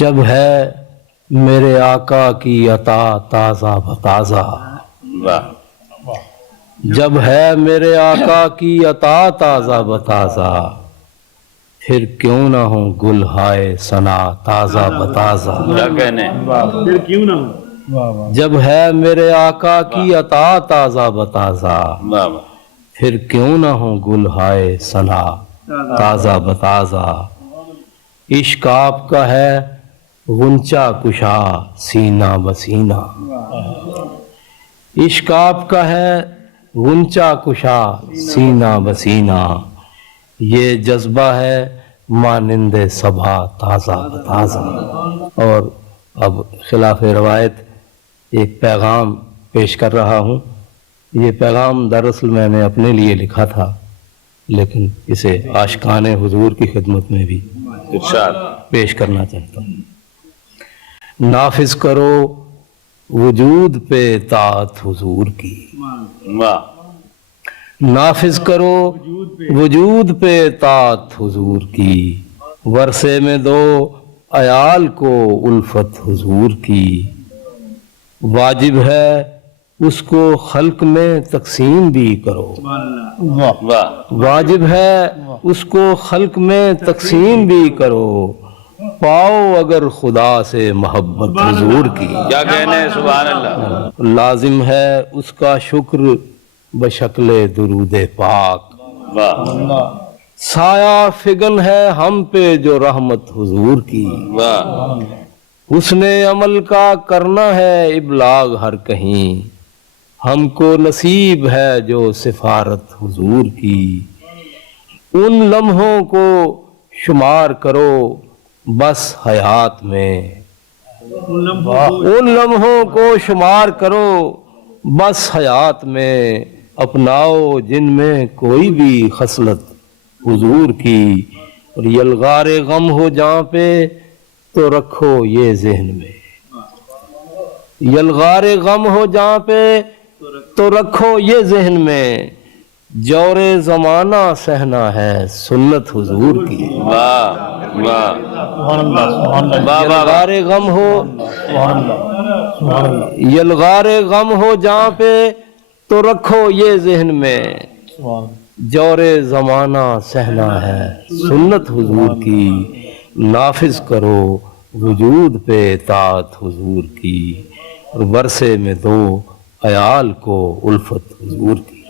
جب ہے میرے آقا کی عطا تازہ بتازہ، جب ہے میرے آقا کی عطا تازہ بتازہ، پھر کیوں نہ ہوں گل ہائے ثنا تازہ بتازہ۔ کیا کہنے پھر کیوں نہ ہو، جب ہے میرے آقا کی عطا تازہ بتازہ، پھر کیوں نہ ہوں گل ہائے ثنا تازہ بتازہ۔ عشق آپ کا ہے غنچہ کشا سینہ بسینہ، عشق آپ کا ہے غنچہ کشا سینہ بسینہ، یہ جذبہ ہے مانند صبا تازہ بتازہ۔ اور اب خلاف روایت ایک پیغام پیش کر رہا ہوں۔ یہ پیغام دراصل میں نے اپنے لیے لکھا تھا، لیکن اسے عاشقان حضور کی خدمت میں بھی ارشاد پیش کرنا چاہتا ہوں۔ نافذ کرو وجود پہ اطاعت حضور کی، نافذ کرو وجود پہ اطاعت حضور کی، ورثے میں دو عیال کو الفت حضور کی، واجب ہے اس کو خلق میں تقسیم بھی کرو، واجب ہے اس کو خلق میں تقسیم بھی کرو، پاؤ اگر خدا سے محبت حضور کی۔ کیا کہنے سبحان اللہ۔ لازم ہے اس کا شکر بشکل درود پاک، سایہ فگن ہے ہم پہ جو رحمت حضور کی، حسن عمل کا کرنا ہے ابلاغ ہر کہیں، ہم کو نصیب ہے جو سفارت حضور کی، ان لمحوں کو شمار کرو بس حیات میں، ان لمحوں کو شمار کرو بس حیات میں، اپناؤ جن میں کوئی بھی خصلت حضور کی، اور یلغار غم ہو جہاں پہ تو رکھو یہ ذہن میں، یلغار غم ہو جہاں پہ تو رکھو یہ ذہن میں، جور زمانہ سہنا ہے سنت حضور کی۔ یلغار غم ہو، یلغار غم ہو جہاں پہ تو رکھو یہ ذہن میں، جور زمانہ سہنا ہے سنت حضور کی، نافذ کرو وجود پہ اطاعت حضور کی، اور ورثے میں دو عیال کو الفت حضور کی۔